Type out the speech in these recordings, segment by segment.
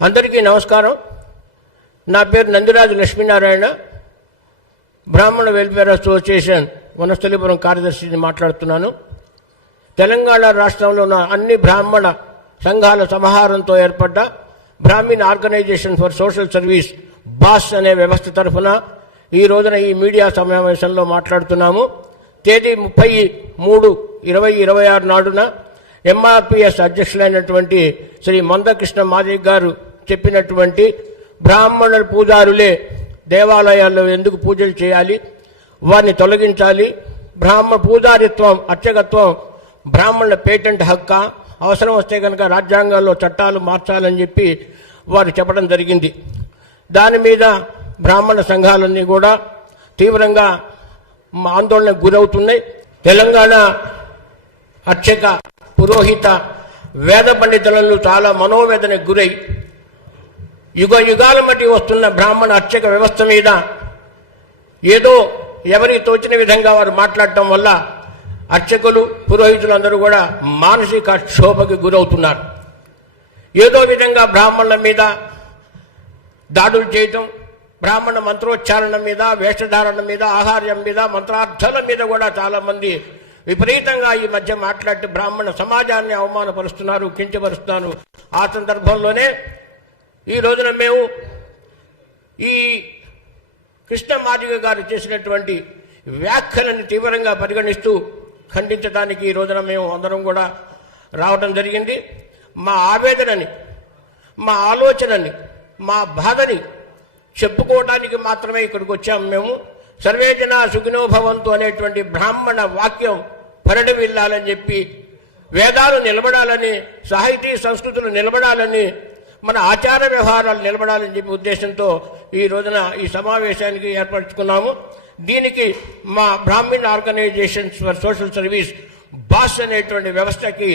అందరికీ నమస్కారం. నా పేరు నందిరాజు లక్ష్మీనారాయణ. బ్రాహ్మణ వెల్ఫేర్ అసోసియేషన్ వనస్థలిపురం కార్యదర్శిని మాట్లాడుతున్నాను. తెలంగాణ రాష్ట్రంలో ఉన్న అన్ని బ్రాహ్మణ సంఘాల సమాహారంతో ఏర్పడ్డ Brahmana organization for social service BOSS అనే వ్యవస్థ తరఫున ఈ రోజున ఈ మీడియా సమావేశంలో మాట్లాడుతున్నాము. తేదీ 30/3/2026 నాడున ఎంఆర్పిఎస్ అధ్యక్షులైనటువంటి శ్రీ మందకృష్ణ మాదిగ గారు చెప్పినటువంటి బ్రాహ్మణ పూజారులే దేవాలయాల్లో ఎందుకు పూజలు చేయాలి, వారిని తొలగించాలి, బ్రాహ్మణ పూజారిత్వం అర్చకత్వం బ్రాహ్మణుల పేటెంట్ హక్క, అవసరం వస్తే కనుక రాజ్యాంగాల్లో చట్టాలు మార్చాలని చెప్పి వారు చెప్పడం జరిగింది. దాని మీద బ్రాహ్మణ సంఘాలన్నీ కూడా తీవ్రంగా ఆందోళనకు గురవుతున్నాయి. తెలంగాణ అర్చక పురోహిత వేద పండితులను చాలా మనోవేదనకు గురై యుగ యుగాల మధ్య వస్తున్న బ్రాహ్మణ అర్చక వ్యవస్థ మీద ఏదో ఎవరికి తోచిన విధంగా వారు మాట్లాడటం వల్ల అర్చకులు పురోహితులందరూ కూడా మానసిక క్షోభకి గురవుతున్నారు. ఏదో విధంగా బ్రాహ్మణుల మీద దాడులు చేయటం, బ్రాహ్మణ మంత్రోచ్చారణ మీద, వేషధారణ మీద, ఆహార్యం మీద, మంత్రార్థాల మీద కూడా చాలామంది విపరీతంగా ఈ మధ్య మాట్లాడి బ్రాహ్మణ సమాజాన్ని అవమానపరుస్తున్నారు, కించపరుస్తున్నారు. ఆ సందర్భంలోనే ఈ రోజున మేము ఈ కృష్ణ మాదిగ గారు చేసినటువంటి వ్యాఖ్యలను తీవ్రంగా పరిగణిస్తూ ఖండించడానికి ఈ రోజున మేము అందరం కూడా రావడం జరిగింది. మా ఆవేదనని, మా ఆలోచనని, మా బాధని చెప్పుకోవడానికి మాత్రమే ఇక్కడికి వచ్చాము. మేము సర్వేజన సుఖినో భవంతు అనేటువంటి బ్రాహ్మణ వాక్యం పరిడి వెళ్ళాలని చెప్పి, వేదాలు నిలబడాలని, సాహితీ సంస్కృతులు నిలబడాలని, మన ఆచార వ్యవహారాలు నిలబడాలని చెప్పి ఉద్దేశంతో ఈ రోజున ఈ సమావేశానికి ఏర్పరచుకున్నాము. దీనికి మా Brahmana organizations for social service BOSS అనేటువంటి వ్యవస్థకి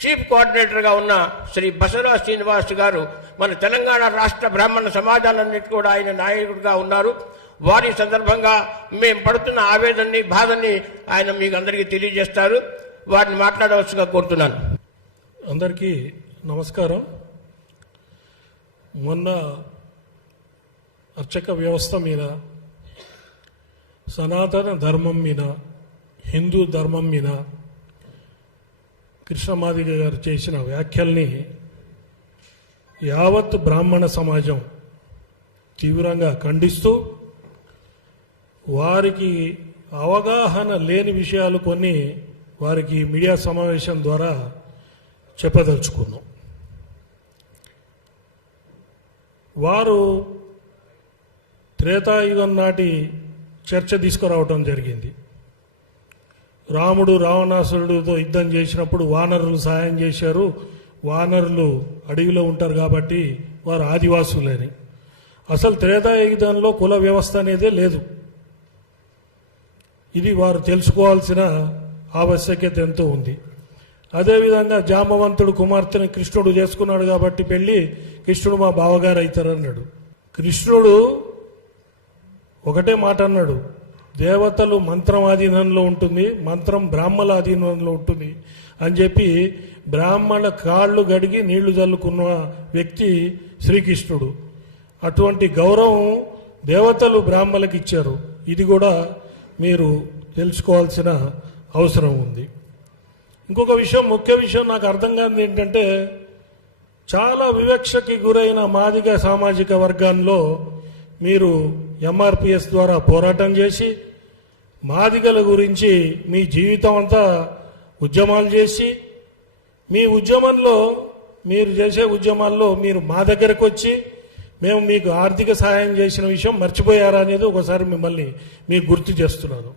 చీఫ్ కోఆర్డినేటర్గా ఉన్న శ్రీ బసవరాజ్ శ్రీనివాస్ గారు మన తెలంగాణ రాష్ట్ర బ్రాహ్మణ సమాజాలన్నిటి కూడా ఆయన నాయకుడిగా ఉన్నారు. వారి సందర్భంగా మేము పడుతున్న ఆవేదనని, బాధని ఆయన మీకు అందరికీ తెలియజేస్తారు. వారిని మాట్లాడవలసిగా కోరుతున్నాను. అందరికీ నమస్కారం. మొన్న అర్చక వ్యవస్థ మీద, సనాతన ధర్మం మీద, హిందూ ధర్మం మీద కృష్ణమాదిగ గారు చేసిన వ్యాఖ్యల్ని యావత్ బ్రాహ్మణ సమాజం తీవ్రంగా ఖండిస్తూ, వారికి అవగాహన లేని విషయాలు కొన్ని వారికి మీడియా సమావేశం ద్వారా చెప్పదలుచుకున్నాం. వారు త్రేతాయుగం నాటి చర్చ తీసుకురావటం జరిగింది. రాముడు రావణాసురుడితో యుద్ధం చేసినప్పుడు వానరులు సాయం చేశారు, వానరులు అడవిలో ఉంటారు కాబట్టి వారు ఆదివాసులని. అసలు త్రేతాయుగంలో కుల వ్యవస్థ అనేదే లేదు. ఇది వారు తెలుసుకోవాల్సిన ఆవశ్యకత ఎంతో ఉంది. అదేవిధంగా జామవంతుడు కుమార్తెని కృష్ణుడు చేసుకున్నాడు కాబట్టి పెళ్ళి, కృష్ణుడు మా బావగారు అవుతారన్నాడు. కృష్ణుడు ఒకటే మాట అన్నాడు, దేవతలు మంత్రం ఆధీనంలో ఉంటుంది, మంత్రం బ్రాహ్మణ ఆధీనంలో ఉంటుంది అని చెప్పి బ్రాహ్మణ కాళ్ళు గడిగి నీళ్లు చల్లుకున్న వ్యక్తి శ్రీకృష్ణుడు. అటువంటి గౌరవం దేవతలు బ్రాహ్మణులకు ఇచ్చారు. ఇది కూడా మీరు తెలుసుకోవాల్సిన అవసరం ఉంది. ఇంకొక విషయం, ముఖ్య విషయం నాకు అర్థం కానిది ఏంటంటే, చాలా వివక్షకి గురైన మాదిగ సామాజిక వర్గాల్లో మీరు ఎంఆర్పిఎస్ ద్వారా పోరాటం చేసి మాదిగల గురించి మీ జీవితం అంతా ఉద్యమాలు చేసి, మీ ఉద్యమంలో మీరు చేసే ఉద్యమాల్లో మీరు మా దగ్గరకు వచ్చి మేము మీకు ఆర్థిక సహాయం చేసిన విషయం మర్చిపోయారా అనేది ఒకసారి మిమ్మల్ని మీకు గుర్తు చేస్తున్నాను.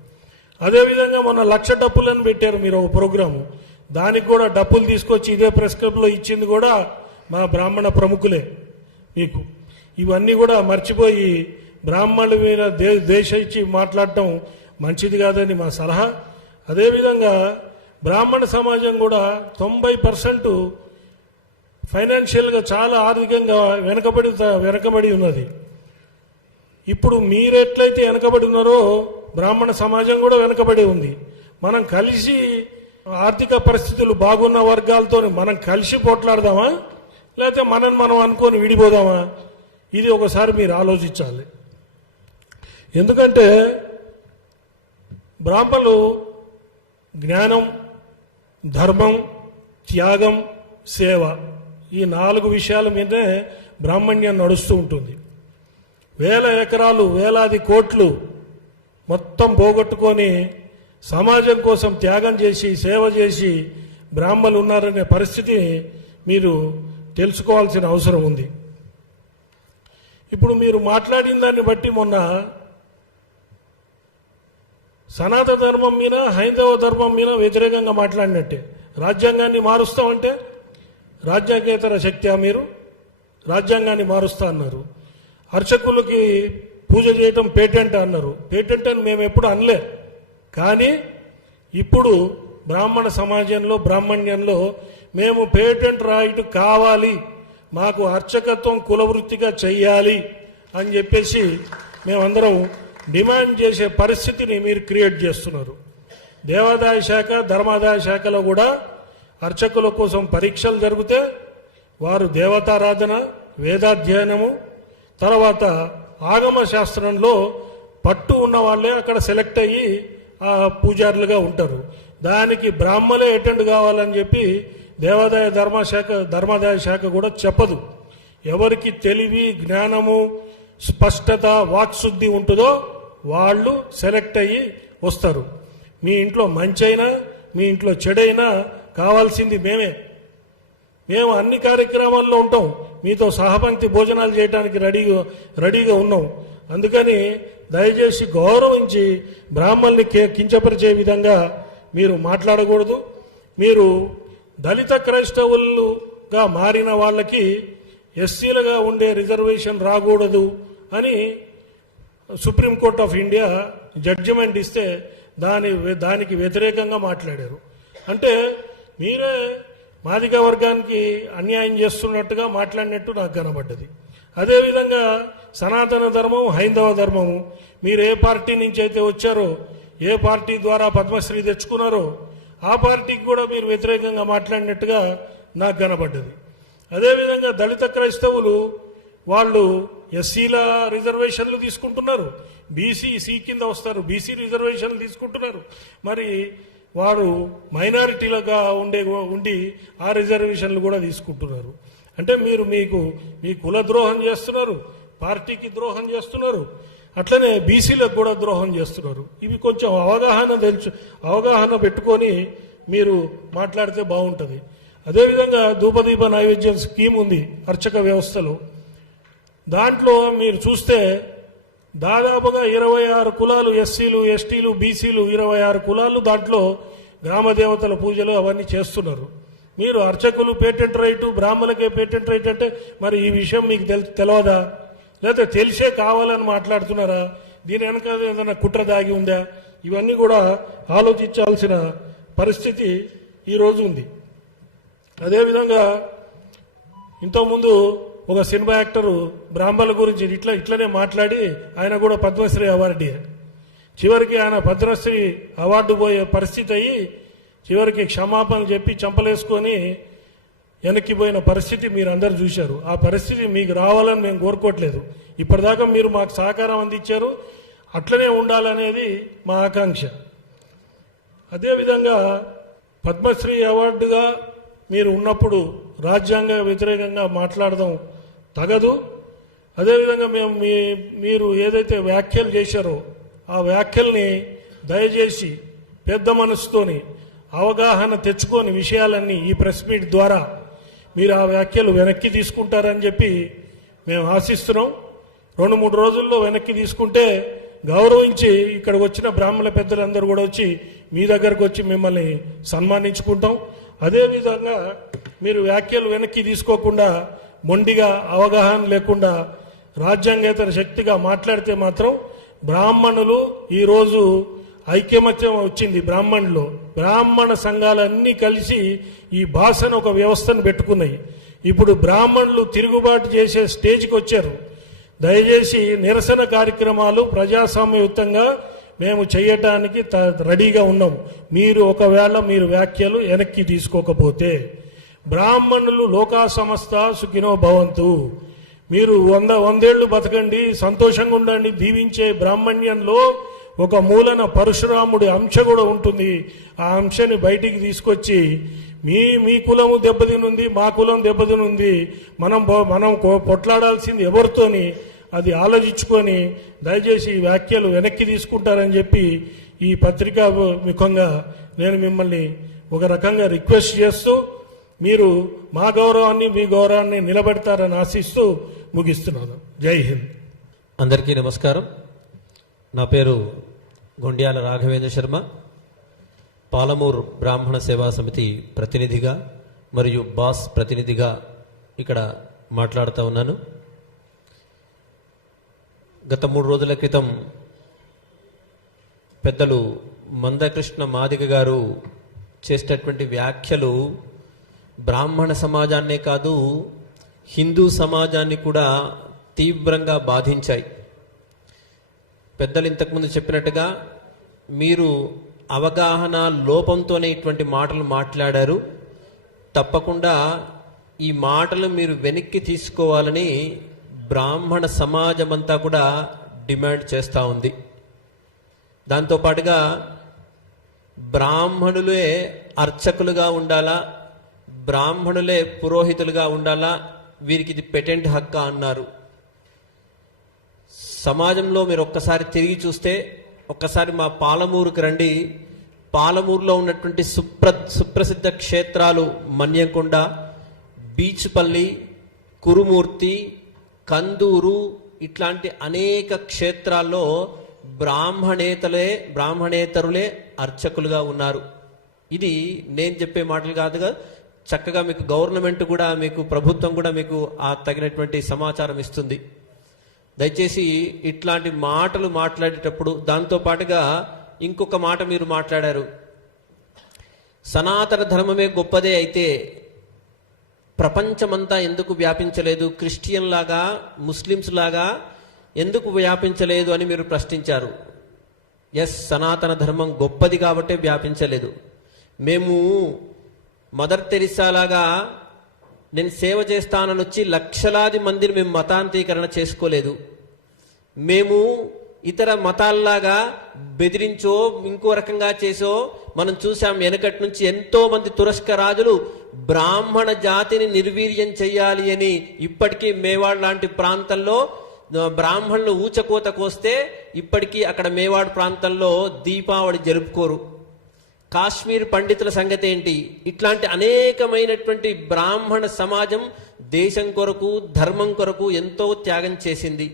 అదేవిధంగా మొన్న 1,00,000 డప్పులను పెట్టారు మీరు ఒక ప్రోగ్రాము. దానికి కూడా డప్పులు తీసుకొచ్చి ఇదే ప్రెస్ క్లబ్లో ఇచ్చింది కూడా మా బ్రాహ్మణ ప్రముఖులే మీకు. ఇవన్నీ కూడా మర్చిపోయి బ్రాహ్మణుల మీద దేశ ఇచ్చి మాట్లాడటం మంచిది కాదని మా సలహా. అదేవిధంగా బ్రాహ్మణ సమాజం కూడా 90% ఫైనాన్షియల్గా చాలా ఆర్థికంగా వెనకబడి ఉన్నది. ఇప్పుడు మీరెట్లయితే వెనకబడి ఉన్నారో బ్రాహ్మణ సమాజం కూడా వెనకబడి ఉంది. మనం కలిసి ఆర్థిక పరిస్థితులు బాగున్న వర్గాలతో మనం కలిసి పోట్లాడదామా? లేకపోతే మనం అనుకొని విడిపోదామా? ఇది ఒకసారి మీరు ఆలోచించాలి. ఎందుకంటే బ్రాహ్మణులు జ్ఞానం, ధర్మం, త్యాగం, సేవ ఈ 4 విషయాల మీదే బ్రాహ్మణ్యం నడుస్తూ ఉంటుంది. వేల ఎకరాలు, వేలాది కోట్లు మొత్తం పోగొట్టుకొని సమాజం కోసం త్యాగం చేసి సేవ చేసి బ్రాహ్మణులు ఉన్నారనే పరిస్థితి మీరు తెలుసుకోవాల్సిన అవసరం ఉంది. ఇప్పుడు మీరు మాట్లాడిన దాన్ని బట్టి మొన్న సనాతన ధర్మం మీద, హైందవ ధర్మం మీద వ్యతిరేకంగా మాట్లాడినట్టే. రాజ్యాంగాన్ని మారుస్తామంటే రాజ్యాంగేతర శక్తి మీరు రాజ్యాంగాన్ని మారుస్తా అన్నారు. అర్చకులకి పూజ చేయటం పేటెంట్ అన్నారు. పేటెంట్ అని మేము ఎప్పుడు అనలే. కానీ ఇప్పుడు బ్రాహ్మణ సమాజంలో, బ్రాహ్మణ్యంలో మేము పేటెంట్ రైట్ కావాలి, మాకు అర్చకత్వం కులవృత్తిగా చెయ్యాలి అని చెప్పేసి మేమందరం డిమాండ్ చేసే పరిస్థితిని మీరు క్రియేట్ చేస్తున్నారు. దేవాదాయ శాఖ, ధర్మాదాయ శాఖలో కూడా అర్చకుల కోసం పరీక్షలు జరిగితే వారు దేవతారాధన, వేదాధ్యయనము, తర్వాత ఆగమ శాస్త్రంలో పట్టు ఉన్న వాళ్ళే అక్కడ సెలెక్ట్ అయ్యి ఆ పూజారులుగా ఉంటారు. దానికి బ్రాహ్మలే అటెండ్ కావాలని చెప్పి దేవాదాయ ధర్మాదాయ శాఖ కూడా చెప్పదు. ఎవరికి తెలివి, జ్ఞానము, స్పష్టత, వాక్శుద్ధి ఉంటుందో వాళ్ళు సెలెక్ట్ అయ్యి వస్తారు. మీ ఇంట్లో మంచైనా మీ ఇంట్లో చెడైనా కావాల్సింది మేము అన్ని కార్యక్రమాల్లో ఉంటాం. మీతో సహపంక్తి భోజనాలు చేయడానికి రెడీగా ఉన్నాం. అందుకని దయచేసి గౌరవించి బ్రాహ్మణుల్ని కించపరిచే విధంగా మీరు మాట్లాడకూడదు. మీరు దళిత క్రైస్తవులుగా మారిన వాళ్ళకి ఎస్సీలుగా ఉండే రిజర్వేషన్ రాకూడదు అని సుప్రీంకోర్టు ఆఫ్ ఇండియా జడ్జిమెంట్ ఇస్తే దానికి వ్యతిరేకంగా మాట్లాడారు. అంటే మీరే మాదిగ వర్గానికి అన్యాయం చేస్తున్నట్టుగా మాట్లాడినట్టు నాకు కనబడ్డది. అదేవిధంగా సనాతన ధర్మం, హైందవ ధర్మము మీరు ఏ పార్టీ నుంచి అయితే వచ్చారో, ఏ పార్టీ ద్వారా పద్మశ్రీ తెచ్చుకున్నారో ఆ పార్టీకి కూడా మీరు వ్యతిరేకంగా మాట్లాడినట్టుగా నాకు కనబడ్డది. అదేవిధంగా దళిత క్రైస్తవులు వాళ్ళు ఎస్సీల రిజర్వేషన్లు తీసుకుంటున్నారు, బీసీ కింద వస్తారు, బీసీ రిజర్వేషన్లు తీసుకుంటున్నారు. మరి వారు మైనారిటీలుగా ఉండి ఆ రిజర్వేషన్లు కూడా తీసుకుంటున్నారు. అంటే మీరు మీ కుల ద్రోహం చేస్తున్నారు, పార్టీకి ద్రోహం చేస్తున్నారు, అట్లనే బీసీలకు కూడా ద్రోహం చేస్తున్నారు. ఇవి కొంచెం అవగాహన పెట్టుకొని మీరు మాట్లాడితే బాగుంటుంది. అదేవిధంగా ధూపదీప నైవేద్యం స్కీమ్ ఉంది అర్చక వ్యవస్థలో. దాంట్లో మీరు చూస్తే దాదాపుగా 26 కులాలు, ఎస్సీలు, ఎస్టీలు, బీసీలు 26 కులాలు దాంట్లో గ్రామ దేవతల పూజలు అవన్నీ చేస్తున్నారు. మీరు అర్చకులు పేటెంట్ రైటు, బ్రాహ్మణులకే పేటెంట్ రైట్ అంటే మరి ఈ విషయం మీకు తెలియదా? లేకపోతే తెలిసే కావాలని మాట్లాడుతున్నారా? దీని వెనక ఏదైనా కుట్ర దాగి ఉందా? ఇవన్నీ కూడా ఆలోచించాల్సిన పరిస్థితి ఈరోజు ఉంది. అదేవిధంగా ఇంతకుముందు ఒక సినిమా యాక్టరు బ్రాహ్మణుల గురించి ఇట్లనే మాట్లాడి ఆయన కూడా పద్మశ్రీ అవార్డు, చివరికి ఆయన పద్మశ్రీ అవార్డు పోయే పరిస్థితి అయ్యి చివరికి క్షమాపణ చెప్పి చంపలేసుకొని వెనక్కిపోయిన పరిస్థితి మీరు అందరు చూశారు. ఆ పరిస్థితి మీకు రావాలని మేము కోరుకోవట్లేదు. ఇప్పటిదాకా మీరు మాకు సహకారం అందించారు, అట్లనే ఉండాలనేది మా ఆకాంక్ష. అదేవిధంగా పద్మశ్రీ అవార్డుగా మీరు ఉన్నప్పుడు రాజ్యాంగ వ్యతిరేకంగా మాట్లాడడం తగదు. అదేవిధంగా మీరు ఏదైతే వ్యాఖ్యలు చేశారో ఆ వ్యాఖ్యల్ని దయచేసి పెద్ద మనసుతోని అవగాహన తెచ్చుకొని విషయాలన్నీ ఈ ప్రెస్ మీట్ ద్వారా మీరు ఆ వ్యాఖ్యలు వెనక్కి తీసుకుంటారని చెప్పి మేము ఆశిస్తున్నాం. 2-3 రోజుల్లో వెనక్కి తీసుకుంటే గౌరవించి ఇక్కడికి వచ్చిన బ్రాహ్మణ పెద్దలందరూ కూడా వచ్చి మీ దగ్గరకు వచ్చి మిమ్మల్ని సన్మానించుకుంటాం. అదేవిధంగా మీరు వ్యాఖ్యలు వెనక్కి తీసుకోకుండా మొండిగా అవగాహన లేకుండా రాజ్యాంగేతర శక్తిగా మాట్లాడితే మాత్రం బ్రాహ్మణులు ఈరోజు ఐక్యమత్యం వచ్చింది. బ్రాహ్మణ సంఘాలన్నీ కలిసి ఈ భాషను ఒక వ్యవస్థను పెట్టుకున్నాయి. ఇప్పుడు బ్రాహ్మణులు తిరుగుబాటు చేసే స్టేజ్కి వచ్చారు. దయచేసి నిరసన కార్యక్రమాలు ప్రజాస్వామ్యయుతంగా మేము చేయటానికి రెడీగా ఉన్నాం. మీరు ఒకవేళ వ్యాఖ్యలు వెనక్కి తీసుకోకపోతే బ్రాహ్మణులు లోకా సమస్త సుఖినో భవంతు. మీరు వందేళ్లు బతకండి, సంతోషంగా ఉండండి, దీవించే బ్రాహ్మణ్యంలో ఒక మూలన పరశురాముడి అంశ కూడా ఉంటుంది. ఆ అంశాన్ని బయటికి తీసుకొచ్చి మీ కులము దెబ్బతినుంది, మా కులం దెబ్బతినుంది, మనం పొట్లాడాల్సింది ఎవరితోని అది ఆలోచించుకొని దయచేసి ఈ వ్యాఖ్యలు వెనక్కి తీసుకుంటారని చెప్పి ఈ పత్రికా ముఖంగా నేను మిమ్మల్ని ఒక రకంగా రిక్వెస్ట్ చేస్తూ మీరు మా గౌరవాన్ని మీ గౌరవాన్ని నిలబెడతారని ఆశిస్తూ ముగిస్తున్నాను. జై హింద్. అందరికీ నమస్కారం. నా పేరు గొండ్యాల రాఘవేంద్ర శర్మ. పాలమూరు బ్రాహ్మణ సేవా సమితి ప్రతినిధిగా మరియు బాస్ ప్రతినిధిగా ఇక్కడ మాట్లాడుతూ ఉన్నాను. గత 3 రోజుల క్రితం పెద్దలు మందకృష్ణ మాదిగ గారు చేసినటువంటి వ్యాఖ్యలు బ్రాహ్మణ సమాజాన్నే కాదు హిందూ సమాజాన్ని కూడా తీవ్రంగా బాధించాయి. పెద్దలు ఇంతకుముందు చెప్పినట్టుగా మీరు అవగాహన లోపంతోనే ఇటువంటి మాటలు మాట్లాడారు. తప్పకుండా ఈ మాటలు మీరు వెనక్కి తీసుకోవాలని బ్రాహ్మణ సమాజం అంతా కూడా డిమాండ్ చేస్తూ ఉంది. దాంతోపాటుగా బ్రాహ్మణులే అర్చకులుగా ఉండాలా, బ్రాహ్మణులే పురోహితులుగా ఉండాలా, వీరికి ఇది పెటెంట్ హక్కా అన్నారు. సమాజంలో మీరు ఒక్కసారి తిరిగి చూస్తే, ఒక్కసారి మా పాలమూరుకి రండి. పాలమూరులో ఉన్నటువంటి సుప్రసిద్ధ క్షేత్రాలు మన్యంకొండ, బీచ్పల్లి, కురుమూర్తి, కందూరు ఇట్లాంటి అనేక క్షేత్రాల్లో బ్రాహ్మణేతరులే అర్చకులుగా ఉన్నారు. ఇది నేను చెప్పే మాటలు కాదుగా, చక్కగా మీకు గవర్నమెంట్ కూడా, మీకు ప్రభుత్వం కూడా మీకు ఆ తగినటువంటి సమాచారం ఇస్తుంది. దయచేసి ఇట్లాంటి మాటలు మాట్లాడేటప్పుడు దాంతోపాటుగా ఇంకొక మాట మీరు మాట్లాడారు. సనాతన ధర్మమే గొప్పదే అయితే ప్రపంచమంతా ఎందుకు వ్యాపించలేదు, క్రిస్టియన్ లాగా ముస్లిమ్స్ లాగా ఎందుకు వ్యాపించలేదు అని మీరు ప్రశ్నించారు. ఎస్, సనాతన ధర్మం గొప్పది కాబట్టే వ్యాపించలేదు. మేము మదర్ తెరిసా లాగా నేను సేవ చేస్తానని వచ్చి లక్షలాది మందిని మేము మతాంతీకరణ చేసుకోలేదు. మేము ఇతర మతాల్లాగా బెదిరించో ఇంకో రకంగా చేసో మనం చూసాం. వెనకటి నుంచి ఎంతో మంది తురస్క రాజులు బ్రాహ్మణ జాతిని నిర్వీర్యం చెయ్యాలి అని ఇప్పటికీ మేవాడ్ లాంటి ప్రాంతంలో బ్రాహ్మణులు ఊచకోత కోస్తే ఇప్పటికీ అక్కడ మేవాడ్ ప్రాంతంలో దీపావళి జరుపుకోరు. కాశ్మీర్ పండితుల సంగతి ఏంటి? ఇట్లాంటి అనేకమైనటువంటి బ్రాహ్మణ సమాజం దేశం కొరకు ధర్మం కొరకు ఎంతో త్యాగం చేసింది.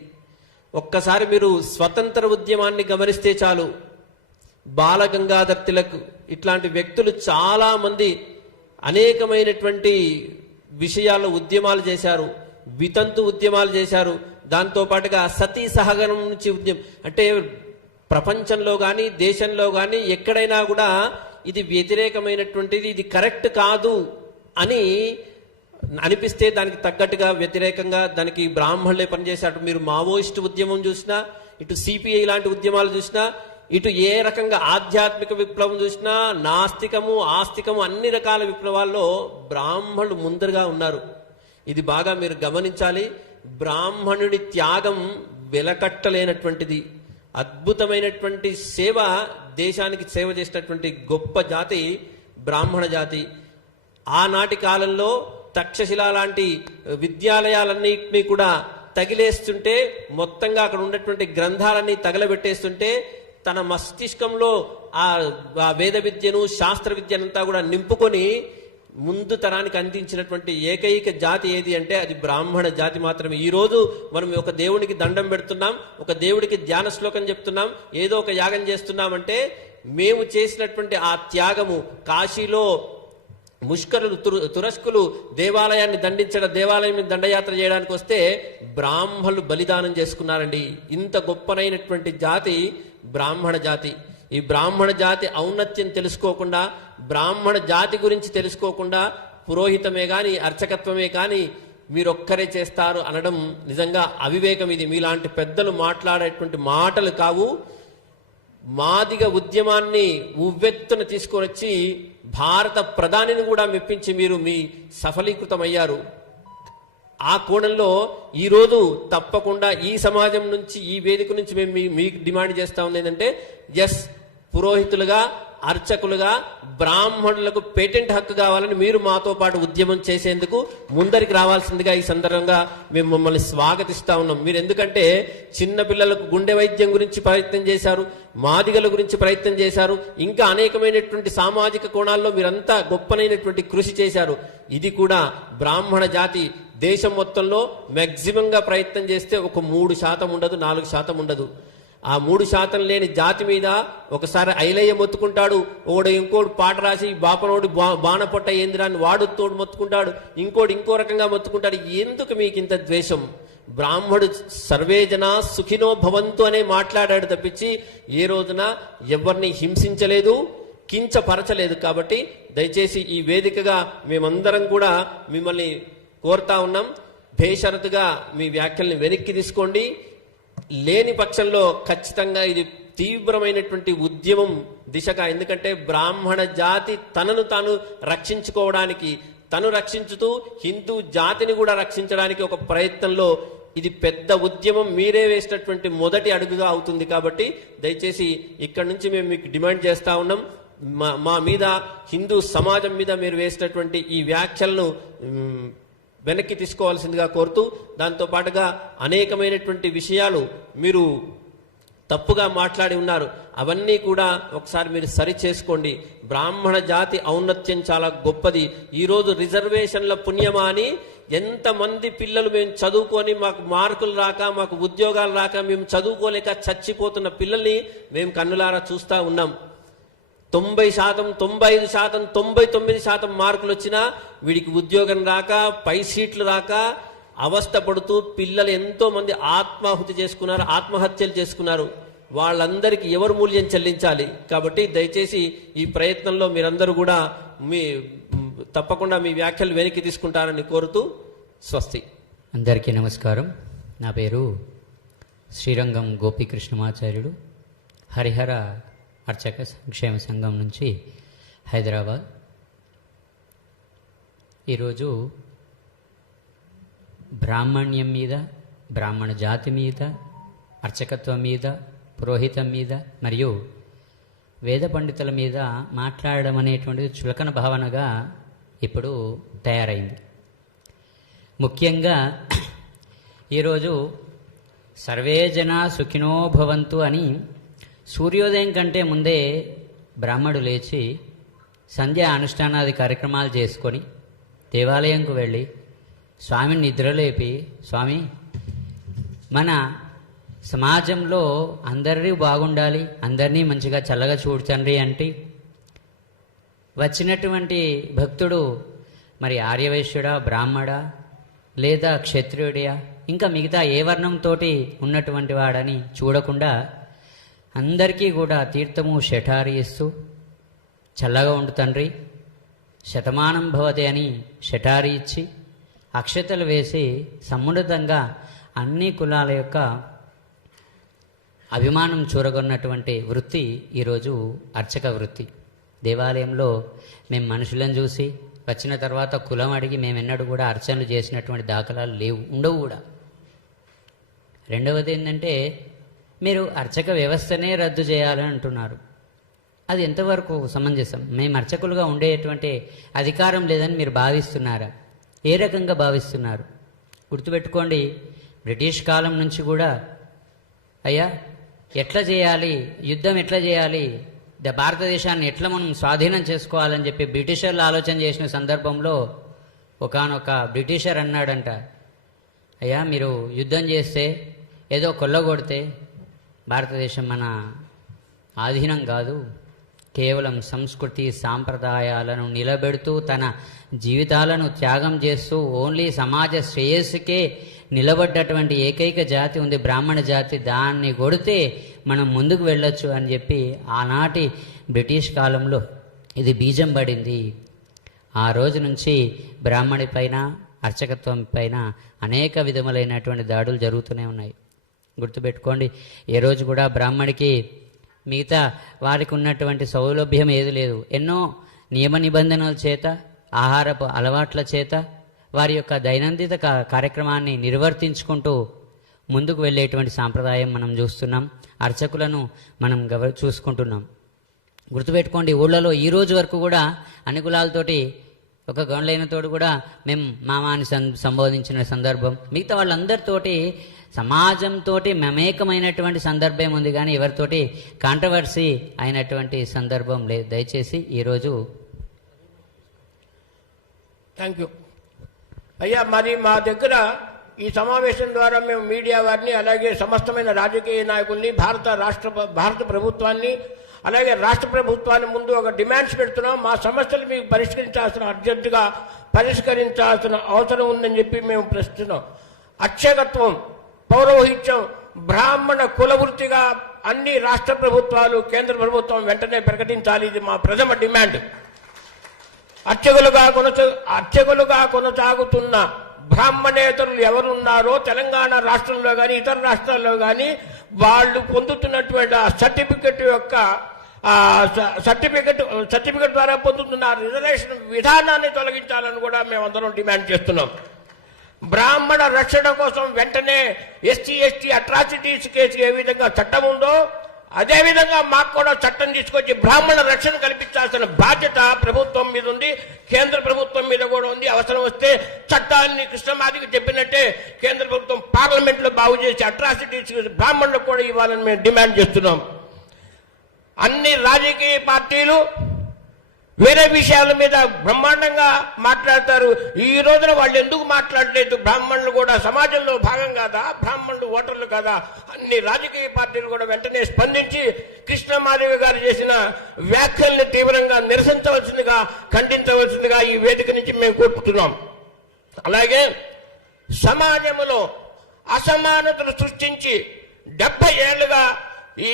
ఒక్కసారి మీరు స్వతంత్ర ఉద్యమాన్ని గమనిస్తే చాలు, బాలగంగాధర్ తిలక్ ఇట్లాంటి వ్యక్తులు చాలా మంది అనేకమైనటువంటి విషయాల్లో ఉద్యమాలు చేశారు, వితంతు ఉద్యమాలు చేశారు. దాంతోపాటుగా సతీ సహగమనం నుంచి ఉద్యమం, అంటే ప్రపంచంలో కానీ దేశంలో కానీ ఎక్కడైనా కూడా ఇది వ్యతిరేకమైనటువంటిది, ఇది కరెక్ట్ కాదు అని అనిపిస్తే దానికి తగ్గట్టుగా వ్యతిరేకంగా దానికి బ్రాహ్మణులే పనిచేశారు. మీరు మావోయిస్ట్ ఉద్యమం చూసినా, ఇటు సిపిఐ లాంటి ఉద్యమాలు చూసినా, ఇటు ఏ రకంగా ఆధ్యాత్మిక విప్లవం చూసినా, నాస్తికము ఆస్తికము అన్ని రకాల విప్లవాల్లో బ్రాహ్మణులు ముందరగా ఉన్నారు. ఇది బాగా మీరు గమనించాలి. బ్రాహ్మణుడి త్యాగం వెలకట్టలేనటువంటిది. అద్భుతమైనటువంటి సేవ, దేశానికి సేవ చేసినటువంటి గొప్ప జాతి బ్రాహ్మణ జాతి. ఆనాటి కాలంలో తక్షశిల లాంటి విద్యాలయాలన్నింటినీ కూడా తగిలేస్తుంటే, మొత్తంగా అక్కడ ఉన్నటువంటి గ్రంథాలన్నీ తగలబెట్టేస్తుంటే తన మస్తిష్కంలో ఆ వేద విద్యను శాస్త్ర విద్యనంతా కూడా నింపుకొని ముందు తరానికి అందించినటువంటి ఏకైక జాతి ఏది అంటే అది బ్రాహ్మణ జాతి మాత్రమే. ఈ రోజు మనం ఒక దేవునికి దండం పెడుతున్నాం, ఒక దేవుడికి ధ్యాన శ్లోకం చెప్తున్నాం, ఏదో ఒక యాగం చేస్తున్నామంటే మేము చేసినటువంటి ఆ త్యాగము. కాశీలో ముష్కరులు తురస్కులు దేవాలయాన్ని దేవాలయం మీద దండయాత్ర చేయడానికి వస్తే బ్రాహ్మణులు బలిదానం చేసుకున్నారండి. ఇంత గొప్పనైనటువంటి జాతి బ్రాహ్మణ జాతి. ఈ బ్రాహ్మణ జాతి ఔన్నత్యం తెలుసుకోకుండా, బ్రాహ్మణ జాతి గురించి తెలుసుకోకుండా పురోహితమే కానీ అర్చకత్వమే కానీ మీరొక్కరే చేస్తారు అనడం నిజంగా అవివేకం. ఇది మీలాంటి పెద్దలు మాట్లాడేటువంటి మాటలు కావు. మాదిగ ఉద్యమాన్ని ఉవ్వెత్తున తీసుకొని వచ్చి భారత ప్రధానిని కూడా మెప్పించి మీరు మీ సఫలీకృతమయ్యారు. ఆ కోణంలో ఈరోజు తప్పకుండా ఈ సమాజం నుంచి, ఈ వేదిక నుంచి మేము మీకు డిమాండ్ చేస్తా ఉంది ఏంటంటే, ఎస్, పురోహితులుగా, అర్చకులుగా బ్రాహ్మణులకు పేటెంట్ హక్కు కావాలని మీరు మాతో పాటు ఉద్యమం చేసేందుకు ముందరికి రావాల్సిందిగా ఈ సందర్భంగా మేము మిమ్మల్ని స్వాగతిస్తా ఉన్నాం. మీరు ఎందుకంటే చిన్న పిల్లలకు గుండె వైద్యం గురించి ప్రయత్నం చేశారు, మాదిగల గురించి ప్రయత్నం చేశారు, ఇంకా అనేకమైనటువంటి సామాజిక కోణాల్లో మీరంతా గొప్పనైనటువంటి కృషి చేశారు. ఇది కూడా బ్రాహ్మణ జాతి దేశం మొత్తంలో మ్యాక్సిమంగా ప్రయత్నం చేస్తే ఒక 3% ఉండదు, 4% ఉండదు. ఆ 3% లేని జాతి మీద ఒకసారి ఐలయ్య మొత్తుకుంటాడు, ఇంకోడు పాట రాసి బాపనోడు బాణపొట్ట ఏందిరాన్ని వాడు తోడు మొత్తుకుంటాడు, ఇంకోటి ఇంకో రకంగా మొత్తుకుంటాడు. ఎందుకు మీకు ఇంత ద్వేషం? బ్రాహ్మడు సర్వే జనా సుఖినో భవంతు అనే మాట్లాడాడు తప్పించి ఏ రోజున ఎవరిని హింసించలేదు, కించపరచలేదు. కాబట్టి దయచేసి ఈ వేదికగా మేమందరం కూడా మిమ్మల్ని కోరుతా ఉన్నాం, బేషరతుగా మీ వ్యాఖ్యల్ని వెనక్కి తీసుకోండి. లేని పక్షంలో ఖచ్చితంగా ఇది తీవ్రమైనటువంటి ఉద్యమం దిశగా, ఎందుకంటే బ్రాహ్మణ జాతి తనను తాను రక్షించుకోవడానికి, తను రక్షించుతూ హిందూ జాతిని కూడా రక్షించడానికి ఒక ప్రయత్నంలో ఇది పెద్ద ఉద్యమం మీరే వేసినటువంటి మొదటి అడుగుగా అవుతుంది. కాబట్టి దయచేసి ఇక్కడి నుంచి మేము మీకు డిమాండ్ చేస్తా ఉన్నాం, మా మీద, హిందూ సమాజం మీద మీరు వేసినటువంటి ఈ వ్యాఖ్యలను వెనక్కి తీసుకోవాల్సిందిగా కోరుతూ, దాంతో పాటుగా అనేకమైనటువంటి విషయాలు మీరు తప్పుగా మాట్లాడి ఉన్నారు, అవన్నీ కూడా ఒకసారి మీరు సరి చేసుకోండి. బ్రాహ్మణ జాతి ఔన్నత్యం చాలా గొప్పది. ఈరోజు రిజర్వేషన్ల పుణ్యమా అని ఎంతమంది పిల్లలు మేము చదువుకొని మాకు మార్కులు రాక, మాకు ఉద్యోగాలు రాక, మేము చదువుకోలేక చచ్చిపోతున్న పిల్లల్ని మేము కన్నులారా చూస్తా ఉన్నాం. 90%, 95%, 99% మార్కులు వచ్చినా వీడికి ఉద్యోగం రాక, పై సీట్లు రాక అవస్థ పడుతూ పిల్లలు ఎంతో మంది ఆత్మహత్యలు చేసుకున్నారు. వాళ్ళందరికీ ఎవరు మూల్యం చెల్లించాలి? కాబట్టి దయచేసి ఈ ప్రయత్నంలో మీరందరూ కూడా తప్పకుండా మీ వ్యాఖ్యలు వెనక్కి తీసుకుంటారని కోరుతూ స్వస్తి. అందరికీ నమస్కారం. నా పేరు శ్రీరంగం గోపీకృష్ణమాచార్యుడు, హరిహర అర్చక సంక్షేమ సంఘం నుంచి హైదరాబాద్. ఈరోజు బ్రాహ్మణ్యం మీద, బ్రాహ్మణ జాతి మీద, అర్చకత్వం మీద, పురోహితం మీద మరియు వేద పండితుల మీద మాట్లాడడం అనేటువంటిది చులకన భావనగా ఇప్పుడు తయారైంది. ముఖ్యంగా ఈరోజు సర్వే జనా సుఖినో భవంతు అని సూర్యోదయం కంటే ముందే బ్రాహ్మడు లేచి సంధ్యా అనుష్ఠానాది కార్యక్రమాలు చేసుకొని దేవాలయంకు వెళ్ళి స్వామిని నిద్రలేపి, స్వామి మన సమాజంలో అందరినీ బాగుండాలి, అందరినీ మంచిగా చల్లగా చూడు తండ్రి అంటే వచ్చినటువంటి భక్తుడు మరి ఆర్యవైశ్యుడా, బ్రాహ్మడా, లేదా క్షత్రియుడియా, ఇంకా మిగతా ఏ వర్ణంతో ఉన్నటువంటి వాడని చూడకుండా అందరికీ కూడా తీర్థము శఠారి ఇస్తూ చల్లగా ఉండు తండ్రి, శతమానం భవతి అని శఠారి ఇచ్చి అక్షతలు వేసి సమున్నతంగా అన్ని కులాల యొక్క అభిమానం చూరగొన్నటువంటి వృత్తి ఈరోజు అర్చక వృత్తి. దేవాలయంలో మేము మనుషులను చూసి వచ్చిన తర్వాత కులం అడిగి మేమెన్నడూ కూడా అర్చనలు చేసినటువంటి దాఖలాలు లేవు, ఉండవు కూడా. రెండవది ఏంటంటే, మీరు అర్చక వ్యవస్థనే రద్దు చేయాలని అంటున్నారు. అది ఎంతవరకు సమంజసం? మేము అర్చకులుగా ఉండేటువంటి అధికారం లేదని మీరు భావిస్తున్నారా? ఏ రకంగా భావిస్తున్నారు? గుర్తుపెట్టుకోండి, బ్రిటిష్ కాలం నుంచి కూడా అయ్యా ఎట్లా చేయాలి, యుద్ధం ఎట్లా చేయాలి, భారతదేశాన్ని ఎట్లా మనం స్వాధీనం చేసుకోవాలని చెప్పి బ్రిటిషర్లు ఆలోచన చేసిన సందర్భంలో ఒకానొక బ్రిటిషర్ అన్నాడంట, అయ్యా మీరు యుద్ధం చేస్తే, ఏదో కొల్లగొడితే భారతదేశం మన ఆధీనం కాదు, కేవలం సంస్కృతి సాంప్రదాయాలను నిలబెడుతూ తన జీవితాలను త్యాగం చేస్తూ ఓన్లీ సమాజ శ్రేయస్సుకే నిలబడ్డటువంటి ఏకైక జాతి ఉంది బ్రాహ్మణ జాతి, దాన్ని కొడితే మనం ముందుకు వెళ్ళొచ్చు అని చెప్పి ఆనాటి బ్రిటిష్ కాలంలో ఇది బీజం పడింది. ఆ రోజు నుంచి బ్రాహ్మణి పైన, అర్చకత్వం పైన అనేక విధములైనటువంటి దాడులు జరుగుతూనే ఉన్నాయి. గుర్తుపెట్టుకోండి, ఏ రోజు కూడా బ్రాహ్మడికి మిగతా వారికి ఉన్నటువంటి సౌలభ్యం ఏది లేదు. ఎన్నో నియమ నిబంధనల చేత, ఆహారపు అలవాట్ల చేత వారి యొక్క దైనందిన కార్యక్రమాన్ని నిర్వర్తించుకుంటూ ముందుకు వెళ్ళేటువంటి సాంప్రదాయం మనం చూస్తున్నాం. అర్చకులను మనం చూసుకుంటున్నాం. గుర్తుపెట్టుకోండి, ఊళ్ళలో ఈ రోజు వరకు కూడా అన్ని కులాలతోటి ఒక గౌండ్లైనతోటి కూడా మేము మామాని సంబోధించిన సందర్భం, మిగతా వాళ్ళందరితోటి సమాజంతో మమేకమైనటువంటి సందర్భం ఉంది, కానీ ఎవరితోటి కాంట్రవర్సీ అయినటువంటి సందర్భం లేదు. దయచేసి ఈరోజు థ్యాంక్ యూ అయ్యా. మరి మా దగ్గర ఈ సమావేశం ద్వారా మేము మీడియా వారిని, అలాగే సమస్తమైన రాజకీయ నాయకుల్ని, భారత ప్రభుత్వాన్ని, అలాగే రాష్ట్ర ప్రభుత్వాన్ని ముందు ఒక డిమాండ్స్ పెడుతున్నాం. మా సమస్యలు మీకు అర్జెంటుగా పరిష్కరించాల్సిన అవసరం ఉందని చెప్పి మేము ప్రశ్నిస్తున్నాం. అర్చకత్వం, పౌరోహిత్యం, బ్రాహ్మణ కులవృత్తిగా అన్ని రాష్ట్ర ప్రభుత్వాలు, కేంద్ర ప్రభుత్వం వెంటనే ప్రకటించాలి. ఇది మా ప్రథమ డిమాండ్. అర్చకులుగా కొనసాగుతున్న బ్రాహ్మణేతరులు ఎవరున్నారో తెలంగాణ రాష్ట్రంలో కానీ ఇతర రాష్ట్రాల్లో కానీ వాళ్ళు పొందుతున్నటువంటి సర్టిఫికెట్ ద్వారా పొందుతున్న రిజర్వేషన్ విధానాన్ని తొలగించాలని కూడా మేమందరం డిమాండ్ చేస్తున్నాం. బ్రాహ్మణ రక్షణ కోసం వెంటనే ఎస్సీ అట్రాసిటీస్ కేసు ఏ విధంగా చట్టం ఉందో అదేవిధంగా మాకు కూడా చట్టం తీసుకొచ్చి బ్రాహ్మణ రక్షణ కల్పించాల్సిన బాధ్యత ప్రభుత్వం మీద ఉంది, కేంద్ర ప్రభుత్వం మీద కూడా ఉంది. అవసరం వస్తే చట్టాన్ని కృష్ణమాదికి చెప్పినట్టే కేంద్ర ప్రభుత్వం పార్లమెంట్లో బాగు చేసి అట్రాసిటీస్ బ్రాహ్మణులకు కూడా ఇవ్వాలని మేము డిమాండ్ చేస్తున్నాం. అన్ని రాజకీయ పార్టీలు వేరే విషయాల మీద బ్రహ్మాండంగా మాట్లాడతారు. ఈ రోజున వాళ్ళు ఎందుకు మాట్లాడలేదు? బ్రాహ్మణులు కూడా సమాజంలో భాగం కాదా? బ్రాహ్మణులు ఓటర్లు కాదా? అన్ని రాజకీయ పార్టీలు కూడా వెంటనే స్పందించి కృష్ణమాదేవి గారు చేసిన వ్యాఖ్యల్ని తీవ్రంగా నిరసించవలసిందిగా, ఖండించవలసిందిగా ఈ వేదిక నుంచి మేము కోరుతున్నాం. అలాగే సమాజంలో అసమానతలు సృష్టించి 70 ఏళ్లుగా ఈ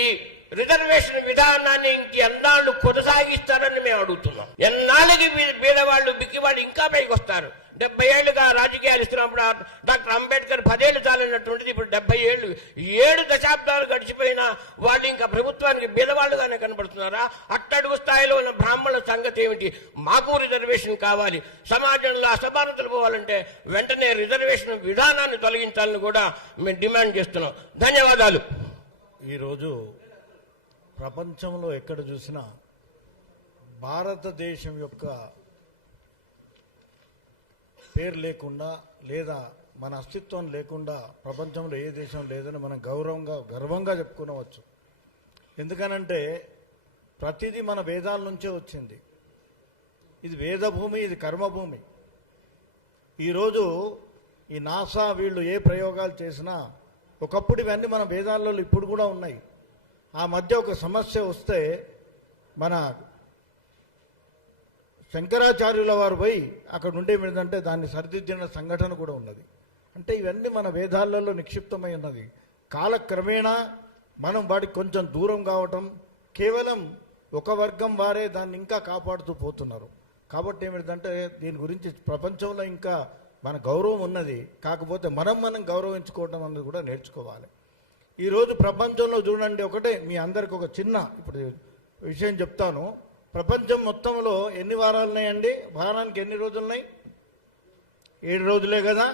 రిజర్వేషన్ విధానాన్ని ఎన్నాళ్ళు కొనసాగిస్తారని మేము అడుగుతున్నాం. ఎన్నాళ్ళకి పేదవాళ్ళు, బిక్కివాళ్ళు ఇంకా పైకి వస్తారు. 70 ఏళ్లుగా రాజకీయాలు ఇస్తున్నప్పుడు డాక్టర్ అంబేద్కర్ 10 ఏళ్ళు చాలినటువంటిది ఇప్పుడు 70 ఏళ్ళు, 7 దశాబ్దాలు గడిచిపోయినా వాళ్ళు ఇంకా ప్రభుత్వానికి బీదవాళ్ళుగానే కనబడుతున్నారా? అట్టడుగు స్థాయిలో ఉన్న బ్రాహ్మణుల సంగతి ఏమిటి? మాకు రిజర్వేషన్ కావాలి. సమాజంలో అసమానతలు పోవాలంటే వెంటనే రిజర్వేషన్ విధానాన్ని తొలగించాలని కూడా మేము డిమాండ్ చేస్తున్నాం. ధన్యవాదాలు. ఈరోజు ప్రపంచంలో ఎక్కడ చూసినా భారతదేశం యొక్క పేరు లేకుండా లేదా మన అస్తిత్వం లేకుండా ప్రపంచంలో ఏ దేశం లేదని మనం గర్వంగా చెప్పుకోవచ్చు. ఎందుకనంటే ప్రతిదీ మన వేదాల నుంచే వచ్చింది. ఇది వేదభూమి, ఇది కర్మభూమి. ఈరోజు ఈ నాసా వీళ్ళు ఏ ప్రయోగాలు చేసినా ఒకప్పుడు ఇవన్నీ మన వేదాలలో ఇప్పుడు కూడా ఉన్నాయి. ఆ మధ్య ఒక సమస్య వస్తే మన శంకరాచార్యుల వారు పోయి అక్కడ ఉండే ఏంటంటే దాన్ని సరిదిద్దిన సంఘటన కూడా ఉన్నది. అంటే ఇవన్నీ మన వేదాలలో నిక్షిప్తమై ఉన్నది. కాలక్రమేణా మనం వాటికి కొంచెం దూరం కావటం, కేవలం ఒక వర్గం వారే దాన్ని ఇంకా కాపాడుతూ పోతున్నారు. కాబట్టి ఏమిటంటే దీని గురించి ప్రపంచంలో ఇంకా మన గౌరవం ఉన్నది. కాకపోతే మనం గౌరవించుకోవడం అన్నది కూడా నేర్చుకోవాలి. ఈరోజు ప్రపంచంలో చూడండి, ఒకటే మీ అందరికి ఒక చిన్న ఇప్పుడు విషయం చెప్తాను. ప్రపంచం మొత్తంలో ఎన్ని వారాలు ఉన్నాయండి? వారానికి ఎన్ని రోజులున్నాయి? 7 రోజులే కదా.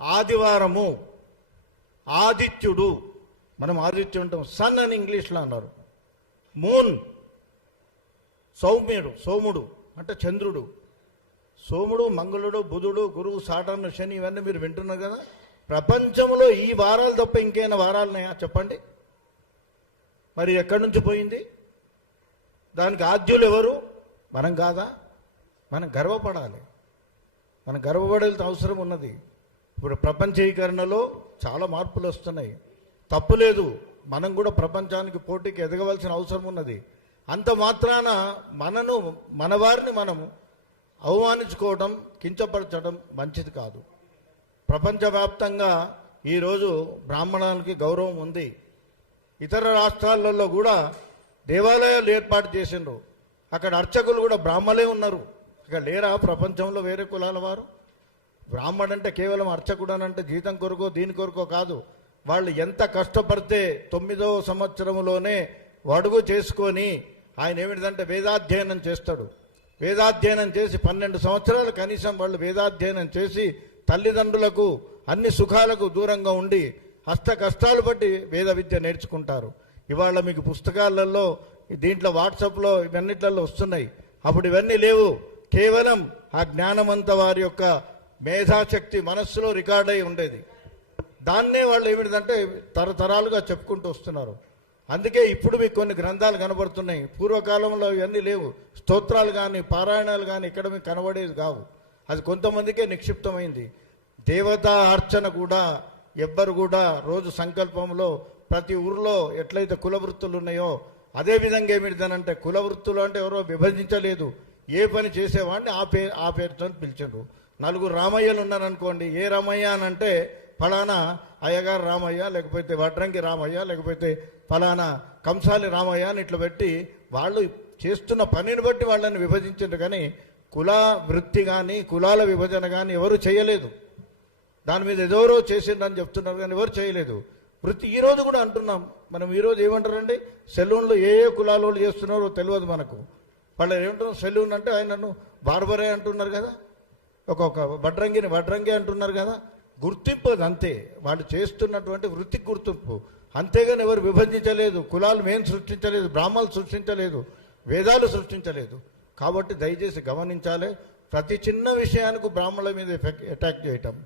ఆదివారము, ఆదిత్యుడు, మనం ఆదిత్యం ఉంటాం, సన్ అని ఇంగ్లీష్లో అన్నారు. మూన్, సోముడు అంటే చంద్రుడు. సోముడు, మంగళుడు, బుధుడు, గురువు, సాటర్న్, శని, ఇవన్నీ మీరు వింటున్నారు కదా. ప్రపంచంలో ఈ వారాలు తప్ప ఇంకేమైనా వారాలున్నాయా చెప్పండి? మరి ఎక్కడి నుంచి పోయింది? దానికి ఆద్యులు ఎవరు? మనం కాదా? మనం గర్వపడాలి. మనం గర్వపడాల్సిన అవసరం ఉన్నది. ఇప్పుడు ప్రపంచీకరణలో చాలా మార్పులు వస్తున్నాయి, తప్పులేదు. మనం కూడా ప్రపంచానికి పోటీకి ఎదగవలసిన అవసరం ఉన్నది. అంత మాత్రాన మన వారిని మనం అవమానించుకోవడం, కించపరచడం మంచిది కాదు. ప్రపంచవ్యాప్తంగా ఈరోజు బ్రాహ్మణులకి గౌరవం ఉంది. ఇతర రాష్ట్రాలలో కూడా దేవాలయాలు ఏర్పాటు చేసిండ్రు. అక్కడ అర్చకులు కూడా బ్రాహ్మలే ఉన్నారు. అక్కడ లేరా ప్రపంచంలో వేరే కులాల వారు? బ్రాహ్మడు అంటే కేవలం అర్చకుడు అని అంటే జీతం కొరకో దీని కొరకో కాదు. వాళ్ళు ఎంత కష్టపడితే 9వ సంవత్సరంలోనే అడుగు చేసుకొని ఆయన ఏమిటంటే వేదాధ్యయనం చేస్తాడు. వేదాధ్యయనం చేసి 12 సంవత్సరాలు కనీసం వాళ్ళు వేదాధ్యయనం చేసి తల్లిదండ్రులకు అన్ని సుఖాలకు దూరంగా ఉండి హస్త కష్టాలు బట్టి వేద విద్య నేర్చుకుంటారు. ఇవాళ మీకు పుస్తకాలలో దీంట్లో వాట్సాప్లో ఇవన్నిట్లలో వస్తున్నాయి. అప్పుడు ఇవన్నీ లేవు. కేవలం ఆ జ్ఞానవంత వారి యొక్క మేధాశక్తి మనస్సులో రికార్డ్ అయి ఉండేది. దాన్నే వాళ్ళు ఏమిటంటే తరతరాలుగా చెప్పుకుంటూ వస్తున్నారు. అందుకే ఇప్పుడు మీకు కొన్ని గ్రంథాలు కనబడుతున్నాయి. పూర్వకాలంలో ఇవన్నీ లేవు. స్తోత్రాలు కానీ పారాయణాలు కానీ ఇక్కడ మీకు కనబడేది కావు. అది కొంతమందికే నిక్షిప్తమైంది. దేవతా అర్చన కూడా ఎవ్వరు కూడా రోజు సంకల్పంలో ప్రతి ఊరిలో ఎట్లయితే కుల వృత్తులు ఉన్నాయో అదే విధంగా ఏమిటిదనంటే కుల వృత్తులు అంటే ఎవరో విభజించలేదు. ఏ పని చేసేవాడిని ఆ పేరుతో పిలిచారు. 4 రామయ్యలు ఉన్నారనుకోండి. ఏ రామయ్య అని అంటే ఫలానా అయ్యగారు రామయ్య, లేకపోతే వడ్రంగి రామయ్య, లేకపోతే ఫలానా కంసాలి రామయ్య అని ఇట్లా పెట్టి వాళ్ళు చేస్తున్న పనిని బట్టి వాళ్ళని విభజించారు. కానీ కుల వృత్తి కానీ కులాల విభజన కానీ ఎవరు చేయలేదు. దాని మీద ఎవరో చేసిండని చెప్తున్నారు కానీ ఎవరు చేయలేదు. వృత్తి ఈరోజు కూడా అంటున్నాం మనం. ఈరోజు ఏమంటారండి, సెలూన్లో ఏ కులాల వాళ్ళు చేస్తున్నారో తెలియదు మనకు. వాళ్ళు ఏమంటున్నారు, సెలూన్ అంటే ఆయనను బార్బరే అంటున్నారు కదా, ఒక్కొక్క వడ్రంగి అంటున్నారు కదా. గుర్తింపు అది అంతే. వాళ్ళు చేస్తున్నటువంటి వృత్తికి గుర్తింపు. అంతేగాని ఎవరు విభజించలేదు. కులాలు మేము సృష్టించలేదు, బ్రాహ్మణులు సృష్టించలేదు, వేదాలు సృష్టించలేదు. కాబట్టి దయచేసి గమనించాలి. ప్రతి చిన్న విషయానికి బ్రాహ్మణుల మీద అటాక్ చేయటం.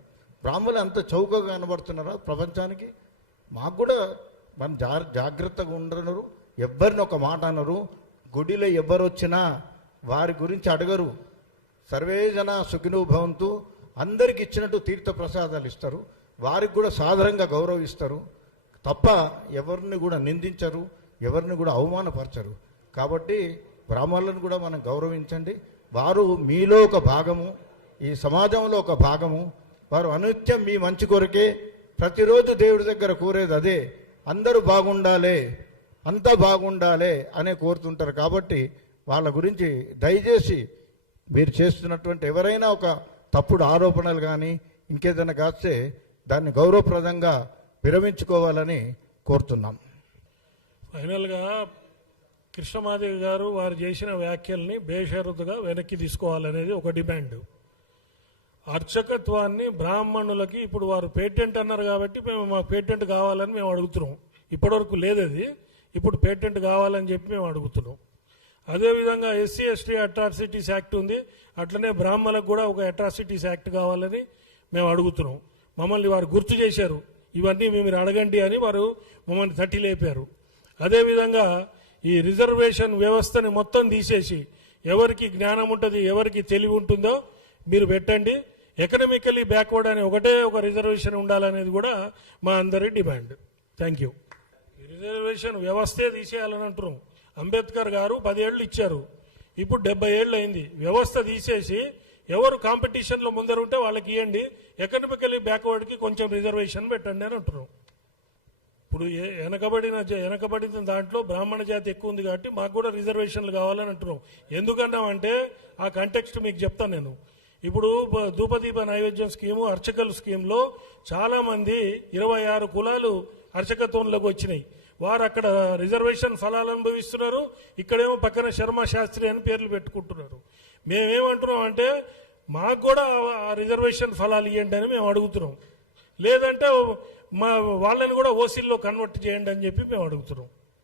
బ్రాహ్మణులు అంత చౌకగా కనబడుతున్నారా ప్రపంచానికి? మాకు కూడా మనం జాగ్రత్తగా ఉండరు. ఎవ్వరిని ఒక మాట అనరు. గుడిలో ఎవ్వరు వచ్చినా వారి గురించి అడగరు. సర్వే జన సుఖినో భవంతు, అందరికి ఇచ్చినట్టు తీర్థ ప్రసాదాలు ఇస్తారు. వారికి కూడా సాధారణంగా గౌరవిస్తారు తప్ప ఎవరిని కూడా నిందించరు, ఎవరిని కూడా అవమానపరచరు. కాబట్టి బ్రాహ్మణులను కూడా మనం గౌరవించండి. వారు మీలో ఒక భాగము, ఈ సమాజంలో ఒక భాగము. వారు అనునిత్యం మీ మంచి కొరకే ప్రతిరోజు దేవుడి దగ్గర కోరేది అదే. అందరూ బాగుండాలి, అంతా బాగుండాలి అనే కోరుతుంటారు. కాబట్టి వాళ్ళ గురించి దయచేసి మీరు చేస్తున్నటువంటి ఎవరైనా ఒక తప్పుడు ఆరోపణలు కానీ ఇంకేదైనా కాస్తే దాన్ని గౌరవప్రదంగా విరమించుకోవాలని కోరుతున్నాం. ఫైనల్గా కృష్ణమాదేవి గారు వారు చేసిన వ్యాఖ్యల్ని బేషరతుగా వెనక్కి తీసుకోవాలనేది ఒక డిమాండ్. అర్చకత్వాన్ని బ్రాహ్మణులకి ఇప్పుడు వారు పేటెంట్ అన్నారు కాబట్టి మాకు పేటెంట్ కావాలని మేము అడుగుతున్నాం. ఇప్పటివరకు లేదు అది, ఇప్పుడు పేటెంట్ కావాలని చెప్పి మేము అడుగుతున్నాం. అదేవిధంగా ఎస్సీ ఎస్టీ అట్రాసిటీస్ యాక్ట్ ఉంది, అట్లనే బ్రాహ్మణులకు కూడా ఒక అట్రాసిటీస్ యాక్ట్ కావాలని మేము అడుగుతున్నాం. మమ్మల్ని వారు గుర్తు చేశారు, ఇవన్నీ మీరు అడగండి అని వారు మమ్మల్ని తట్టి లేపారు. అదేవిధంగా ఈ రిజర్వేషన్ వ్యవస్థని మొత్తం తీసేసి ఎవరికి జ్ఞానం ఉంటుంది, ఎవరికి తెలివి ఉంటుందో మీరు పెట్టండి. ఎకనామికలీ బ్యాక్వర్డ్ అనే ఒకటే ఒక రిజర్వేషన్ ఉండాలనేది కూడా మా అందరి డిమాండ్. Thank you. రిజర్వేషన్ వ్యవస్థే తీసేయాలని అంటున్నాం. అంబేద్కర్ గారు 10 ఏళ్ళు ఇచ్చారు, ఇప్పుడు 70 ఏళ్ళు అయింది. వ్యవస్థ తీసేసి ఎవరు కాంపిటీషన్లో ముందరుంటే వాళ్ళకి ఇవ్వండి, ఎకనామికలీ బ్యాక్వర్డ్కి కొంచెం రిజర్వేషన్ పెట్టండి అని అంటున్నాం. ఇప్పుడు వెనకబడిన దాంట్లో బ్రాహ్మణ జాతి ఎక్కువ ఉంది కాబట్టి మాకు కూడా రిజర్వేషన్లు కావాలని అంటున్నాం. ఎందుకన్నామంటే ఆ కంటెక్స్ట్ మీకు చెప్తాను నేను. ఇప్పుడు ధూపదీప నైవేద్యం స్కీము, అర్చకల స్కీమ్లో చాలామంది 26 కులాలు అర్చకత్వంలోకి వచ్చినాయి. వారు అక్కడ రిజర్వేషన్ ఫలాలు అనుభవిస్తున్నారు, ఇక్కడేమో పక్కన శర్మ శాస్త్రి అని పేర్లు పెట్టుకుంటున్నారు. మేమేమంటున్నాం అంటే మాకు కూడా ఆ రిజర్వేషన్ ఫలాలు ఇవ్వండి అని మేము అడుగుతున్నాం. లేదంటే వాళ్ళని కూడా ఓసీల్లో కన్వర్ట్ చేయండి అని చెప్పి మేము అడుగుతున్నాం.